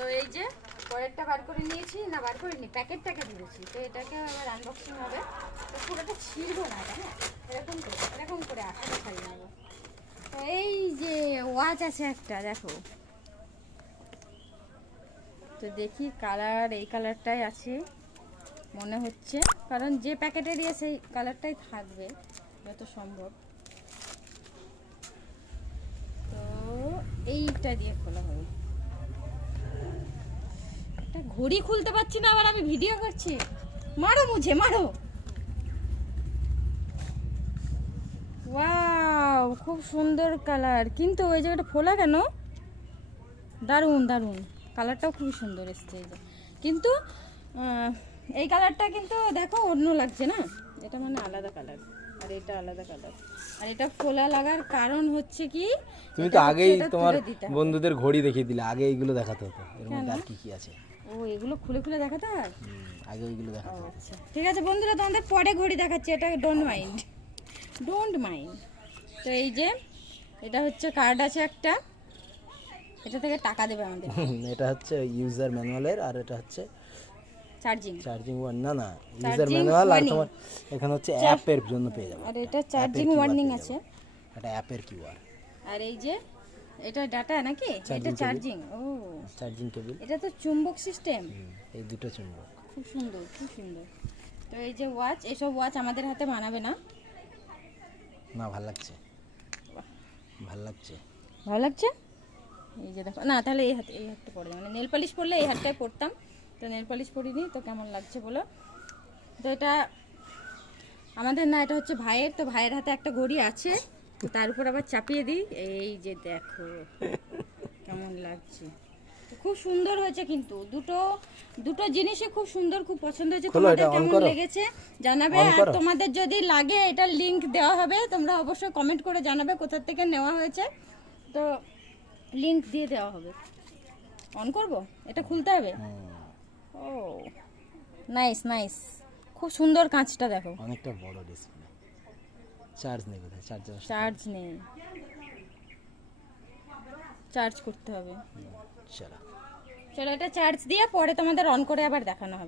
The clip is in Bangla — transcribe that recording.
তো এই যে পরেরটা বার করে নিয়েছি, না বার করিনি, প্যাকেটটাকে দিয়েছি। তো এটাকে আবার আনবক্সিং হবে। তো পুরোটা ছিঁড়বো না এটা, হ্যাঁ এরকম করে আঠাটা ছাড়িয়ে নেবো। তো এই যে ওয়াচ আছে একটা, দেখো তো দেখি কালার, এই কালারটাই আছে মনে হচ্ছে, কারণ যে প্যাকেটে দিয়ে সেই কালারটাই থাকবে যত সম্ভব। তো এইটা দিয়ে খোলা হবে। একটা ঘড়ি খুলতে পারছি না, আবার আমি ভিডিও করছি। মারো মুঝে মারো। ওয়াও, খুব সুন্দর কালার, কিন্তু ওই জায়গাটা খোলা কেন? দারুণ দারুণ, কালারটাও খুবই সুন্দর এসছে। এই যে কিন্তু এই কালারটা কিন্তু দেখো অন্য লাগছে না, এটা মানে আলাদা কালার, আর এটা আলাদা কালার। আর এটা খোলা লাগার কারণ হচ্ছে কি, তুমি তো আগেই তোমার বন্ধুদের ঘড়ি দেখিয়ে দিলে, আগে এইগুলো দেখাতে হতো। এর মধ্যে আর কি কি আছে? ও এগুলো খুলে খুলে দেখাতে হয়? আগে ওইগুলো দেখাতে হতো। আচ্ছা ঠিক আছে বন্ধুরা, তোমাদের পরে ঘড়ি দেখাচ্ছি, এটা ডোন্ট মাইন্ড, ডোন্ট মাইন্ড। তো এই যে এটা হচ্ছে কার্ড আছে একটা, এটা থেকে টাকা দেবে আমাদের। এটা হচ্ছে ইউজার ম্যানুয়ালের, আর এটা হচ্ছে চার্জিং ওয়ান। না না, ইউজার ম্যানুয়াল, আর তোমার এখানে হচ্ছে অ্যাপের জন্য পেয়ে যাবে। আর এটা চার্জিং ওয়ার্নিং আছে, এটা অ্যাপের কিউআর। আর এই যে এটা ডাটা নাকি, এটা চার্জিং। ও চার্জিং কেবল। এটা তো চুম্বক সিস্টেম, এই দুটো চুম্বক। খুব সুন্দর খুব সুন্দর। তো এই যে ওয়াচ, এসব ওয়াচ আমাদের হাতে মানাবে না। না, ভালো লাগছে, ভালো লাগছে, ভালো লাগছে। এই যে দেখো না, তাহলে এই হাতটা পরে, মানে নেল পালিশ পরলে এই হাতটায় পরতাম, তো নেল পালিশ পরিনি, তো কেমন লাগছে বলো। তো এটা আমাদের না, এটা হচ্ছে ভাইয়ের। তো ভাইয়ের হাতে একটা ঘড়ি আছে, তো তার উপর আবার চাপিয়ে দিই। এই যে দেখো কেমন লাগছে, খুব সুন্দর হয়েছে কিন্তু দুটো জিনিসই খুব সুন্দর, খুব পছন্দ হয়েছে। তোমাদের কেমন লেগেছে জানাবে, আর তোমাদের যদি লাগে এটার লিংক দেওয়া হবে, তোমরা অবশ্যই কমেন্ট করে জানাবে কোথা থেকে নেওয়া হয়েছে, তো লিংক দিয়ে দেওয়া হবে। অন করব, এটা খুলতে হবে। ও নাইস নাইস, খুব সুন্দর কাঁচটা দেখো, অনেকটা বড় ডিসপ্লে। চার্জ নেই কোথায়? চার্জ নেই, চার্জ করতে হবে। চলো চলো এটা চার্জ দিয়ে পরে তোমাদের অন করে আবার দেখানো হবে।